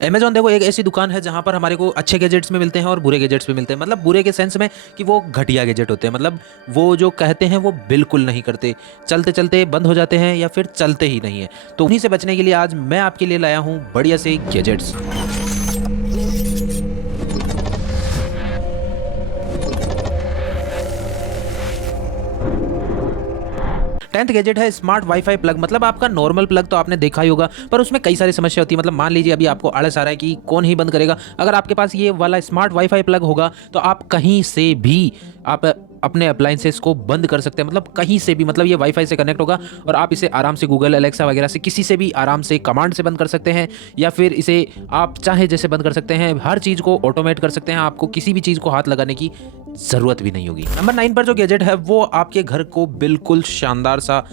Amazon देखो एक ऐसी दुकान है जहाँ पर हमारे को अच्छे गैजेट्स में मिलते हैं और बुरे गैजेट्स भी मिलते हैं। मतलब बुरे के सेंस में कि वो घटिया गैजेट होते हैं, मतलब वो जो कहते हैं वो बिल्कुल नहीं करते, चलते-चलते बंद हो जाते हैं या फिर चलते ही नहीं हैं। तो उन्हीं से बचने के लिए आज मैं आपके लिए लाया हूँ बढ़िया से गैजेट्स। 10th गैजेट है स्मार्ट वाईफाई प्लग। मतलब आपका नॉर्मल प्लग तो आपने देखा ही होगा, पर उसमें कई सारी समस्या होती है। मतलब मान लीजिए अभी आपको आलस आ रहा है कि कौन ही बंद करेगा। अगर आपके पास ये वाला स्मार्ट वाईफाई प्लग होगा तो आप कहीं से भी आप अपने अप्लायंसेस को बंद कर सकते हैं। मतलब कहीं से भी, मतलब ये वाईफाई से कनेक्ट होगा और आप इसे आराम से गूगल एलेक्सा वगैरह से किसी से भी आराम से कमांड से बंद कर सकते हैं, या फिर इसे आप चाहे जैसे बंद कर सकते हैं। हर चीज़ को ऑटोमेट कर सकते हैं, आपको किसी भी चीज़ को हाथ लगाने की ज़रूरत भी नहीं होगी। नंबर 9 पर जो गैजेट है वो आपके घर को बिल्कुल शानदार सा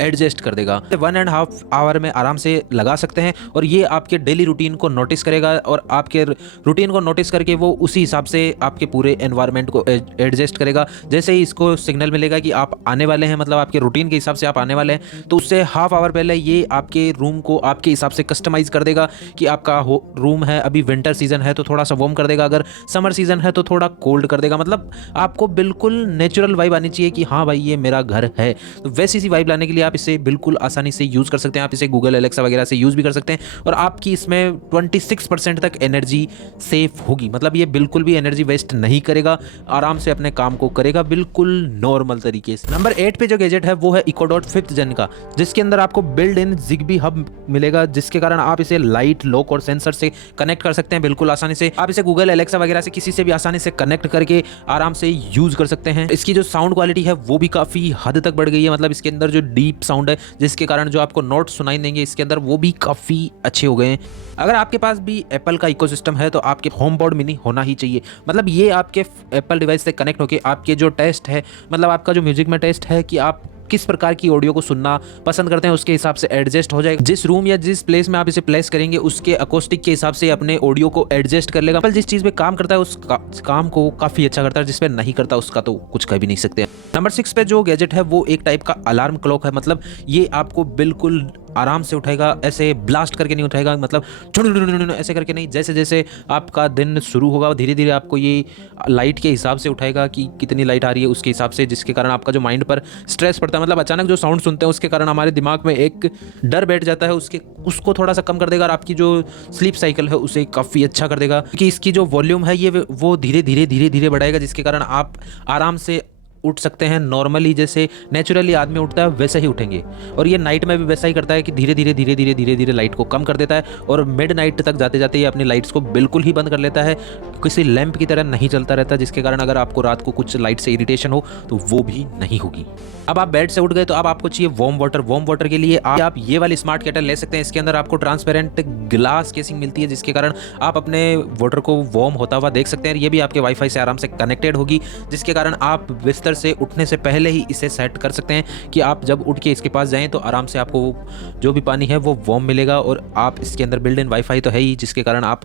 एडजस्ट कर देगा। 1.5 आवर में आराम से लगा सकते हैं और ये आपके डेली रूटीन को नोटिस करेगा और आपके रूटीन को नोटिस करके वो उसी हिसाब से आपके पूरे एनवायरनमेंट को एडजस्ट करेगा। जैसे ही इसको सिग्नल मिलेगा कि आप आने वाले हैं, मतलब आपके रूटीन के हिसाब से आप आने वाले हैं, तो उससे हाफ आवर पहले ये आपके रूम को आपके हिसाब से कस्टमाइज कर देगा कि आपका रूम है, अभी विंटर सीजन है तो थोड़ा सा वार्म कर देगा, अगर समर सीजन है तो थोड़ा कोल्ड कर देगा। मतलब आपको बिल्कुल नेचुरल वाइब आनी चाहिए कि हाँ भाई ये मेरा घर है। तो वैसी सी वाइब लाने के लिए आप इसे बिल्कुल आसानी से यूज़ कर सकते हैं। आप इसे गूगल एलेक्सा वगैरह से यूज़ भी कर सकते हैं और आपकी इसमें 26% तक एनर्जी सेफ होगी। मतलब ये बिल्कुल भी एनर्जी वेस्ट नहीं करेगा, आराम से अपने काम को करेगा बिल्कुल नॉर्मल तरीके से। नंबर 8 पे जो गैजेट है वो है इकोडॉट 5th जन का, जिसके अंदर आपको बिल्ड इन जिग्बी हब मिलेगा, जिसके कारण आप इसे लाइट, लॉक और सेंसर से कनेक्ट कर सकते हैं बिल्कुल आसानी से। आप इसे गूगल एलेक्सा वगैरह से किसी से भी आसानी से कनेक्ट करके आराम से यूज़ कर सकते हैं। इसकी जो साउंड क्वालिटी है वो भी काफ़ी हद तक बढ़ गई है। मतलब इसके अंदर जो डीप साउंड है, जिसके कारण जो आपको नोट सुनाई देंगे इसके अंदर, वो भी काफ़ी अच्छे हो गए हैं। अगर आपके पास भी एप्पल का इकोसिस्टम है तो आपके होम पॉड मिनी होना ही चाहिए। मतलब ये आपके एप्पल डिवाइस से कनेक्ट होकर आपके जो टेस्ट है, मतलब आपका जो म्यूजिक में टेस्ट है कि आप किस प्रकार की ऑडियो को सुनना पसंद करते हैं, उसके हिसाब से एडजस्ट हो जाएगा। जिस रूम या जिस प्लेस में आप इसे प्लेस करेंगे उसके अकोस्टिक के हिसाब से अपने ऑडियो को एडजस्ट कर लेगा। एप्पल जिस चीज़ पे काम करता है उस काम को काफ़ी अच्छा करता है, जिस पे नहीं करता उसका तो कुछ कह भी नहीं सकते। नंबर 6 पे जो गैजेट है वो एक टाइप का अलार्म क्लॉक है। मतलब ये आपको बिल्कुल आराम से उठाएगा, ऐसे ब्लास्ट करके नहीं उठाएगा, मतलब ऐसे करके नहीं। जैसे जैसे आपका दिन शुरू होगा धीरे धीरे आपको ये लाइट के हिसाब से उठाएगा कि कितनी लाइट आ रही है उसके हिसाब से, जिसके कारण आपका जो माइंड पर स्ट्रेस पड़ता है, मतलब अचानक जो साउंड सुनते हैं उसके कारण हमारे दिमाग में एक डर बैठ जाता है, उसको थोड़ा सा कम कर देगा और आपकी जो स्लीप साइकिल है उसे काफ़ी अच्छा कर देगा। क्योंकि इसकी जो वॉल्यूम है ये वो धीरे धीरे बढ़ाएगा, जिसके कारण आप आराम से उठ सकते हैं। नॉर्मली जैसे नेचुरली आदमी उठता है वैसे ही उठेंगे। और ये नाइट में भी वैसा ही करता है कि धीरे धीरे लाइट को कम कर देता है और मिड नाइट तक जाते जाते ये अपनी लाइट्स को बिल्कुल ही बंद कर लेता है। किसी लैंप की तरह नहीं चलता रहता, जिसके कारण अगर आपको रात को कुछ लाइट से इरिटेशन हो तो वो भी नहीं होगी। अब आप बेड से उठ गए तो अब आपको चाहिए वार्म वाटर। वार्म वाटर के लिए आप ये वाली स्मार्ट केटल ले सकते हैं। इसके अंदर आपको ट्रांसपेरेंट ग्लास केसिंग मिलती है, जिसके कारण आप अपने वाटर को वार्म होता हुआ देख सकते हैं। ये भी आपके वाईफाई से आराम से कनेक्टेड होगी, जिसके कारण आप बिस्तर से उठने से पहले ही इसे सेट कर सकते हैं कि आप जब उठ के इसके पास जाएं तो आराम से आपको जो भी पानी है वो वार्म मिलेगा। और आप इसके अंदर बिल्ड इन वाईफाई तो है ही, जिसके कारण आप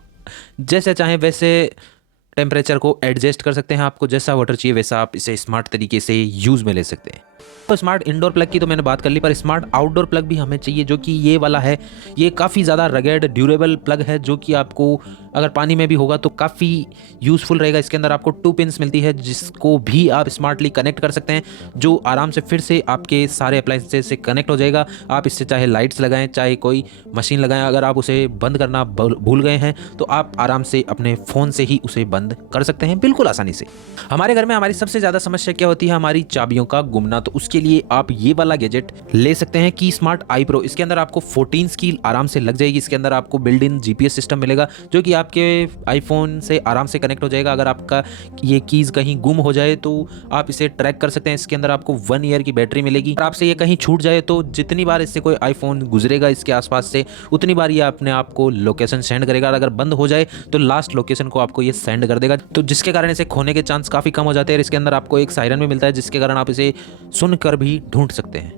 जैसे चाहें वैसे टेम्परेचर को एडजस्ट कर सकते हैं। आपको जैसा वाटर चाहिए वैसा आप इसे स्मार्ट तरीके से यूज़ में ले सकते हैं। तो स्मार्ट इंडोर प्लग की तो मैंने बात कर ली, पर स्मार्ट आउटडोर प्लग भी हमें चाहिए, जो कि ये वाला है। ये काफ़ी ज़्यादा रगेड ड्यूरेबल प्लग है, जो कि आपको अगर पानी में भी होगा तो काफ़ी यूज़फुल रहेगा। इसके अंदर आपको 2 पिन्स मिलती है, जिसको भी आप स्मार्टली कनेक्ट कर सकते हैं, जो आराम से फिर से आपके सारे अप्लायंसेस से कनेक्ट हो जाएगा। आप इससे चाहे लाइट्स लगाएं, चाहे कोई मशीन लगाएं, अगर आप उसे बंद करना भूल गए हैं तो आप आराम से अपने फ़ोन से ही उसे बंद कर सकते हैं बिल्कुल आसानी से। हमारे घर में हमारी सबसे ज़्यादा समस्या क्या होती है? हमारी चाबियों का गुमना। तो उसके लिए आप ये वाला गैजेट ले सकते हैं, की स्मार्ट आई प्रो। इसके अंदर आपको 14 की आराम से लग जाएगी। इसके अंदर आपको बिल्ड इन जीपीएस सिस्टम मिलेगा, जो कि आपके आईफोन से आराम से कनेक्ट हो जाएगा। अगर आपका ये कीज़ कहीं गुम हो जाए तो आप इसे ट्रैक कर सकते हैं। इसके अंदर आपको 1 ईयर की बैटरी मिलेगी। अगर आपसे ये कहीं छूट जाए तो जितनी बार इससे कोई आईफोन गुजरेगा इसके आसपास से, उतनी बार ये अपने आप को लोकेशन सेंड करेगा। और अगर बंद हो जाए तो लास्ट लोकेशन को आपको ये सेंड कर देगा, तो जिसके कारण इसे खोने के चांस काफ़ी कम हो जाते हैं। इसके अंदर आपको एक सायरन भी मिलता है, जिसके कारण आप इसे सुनकर भी ढूंढ सकते हैं।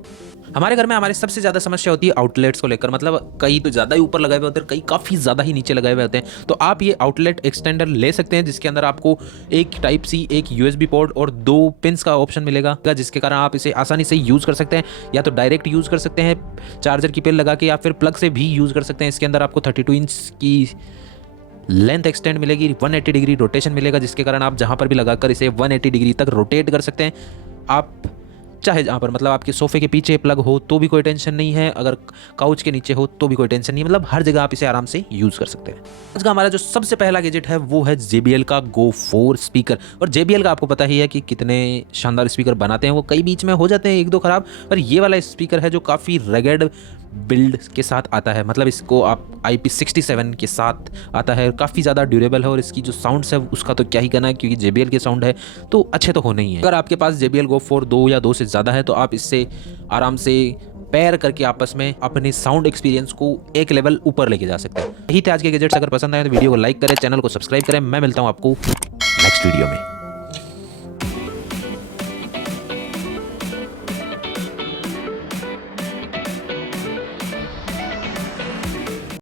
हमारे घर में हमारी सबसे ज़्यादा समस्या होती है आउटलेट्स को लेकर, मतलब कई तो ज़्यादा ही ऊपर लगाए हुए होते हैं, कई काफ़ी ज़्यादा ही नीचे लगाए हुए होते हैं। तो आप ये आउटलेट एक्सटेंडर ले सकते हैं जिसके अंदर आपको एक टाइप सी, एक यूएसबी पोर्ट और 2 पिंस का ऑप्शन मिलेगा, जिसके कारण आप इसे आसानी से यूज़ कर सकते हैं। या तो डायरेक्ट यूज़ कर सकते हैं चार्जर की पिन लगा के, या फिर प्लग से भी यूज़ कर सकते हैं। इसके अंदर आपको 32 इंच की लेंथ एक्सटेंड मिलेगी, 180 डिग्री रोटेशन मिलेगा, जिसके कारण आप जहाँ पर भी लगाकर इसे 180 डिग्री तक रोटेट कर सकते हैं। आप चाहे जहाँ पर, मतलब आपके सोफे के पीछे प्लग हो तो भी कोई टेंशन नहीं है, अगर काउच के नीचे हो तो भी कोई टेंशन नहीं है, मतलब हर जगह आप इसे आराम से यूज़ कर सकते हैं। आज का हमारा जो सबसे पहला गैजेट है वो है JBL का Go 4 स्पीकर। और JBL का आपको पता ही है कि कितने शानदार स्पीकर बनाते हैं। वो कई बीच में हो जाते हैं 1-2 खराब, पर ये वाला स्पीकर है जो काफ़ी रगेड बिल्ड के साथ आता है, मतलब इसको आप IP67 के साथ आता है, काफ़ी ज़्यादा ड्यूरेबल है। और इसकी जो साउंड्स है उसका तो क्या ही कहना है, क्योंकि JBL के साउंड है तो अच्छे तो होने ही है। अगर आपके पास JBL Go 4 2 या 2 से ज़्यादा है तो आप इससे आराम से पेयर करके आपस में अपने साउंड एक्सपीरियंस को एक लेवल ऊपर लेके जा सकते हैं। यही थे आज के गैजेट्स। अगर पसंद आए तो वीडियो को लाइक करें, चैनल को सब्सक्राइब करें। मैं मिलता हूँ आपको नेक्स्ट वीडियो में।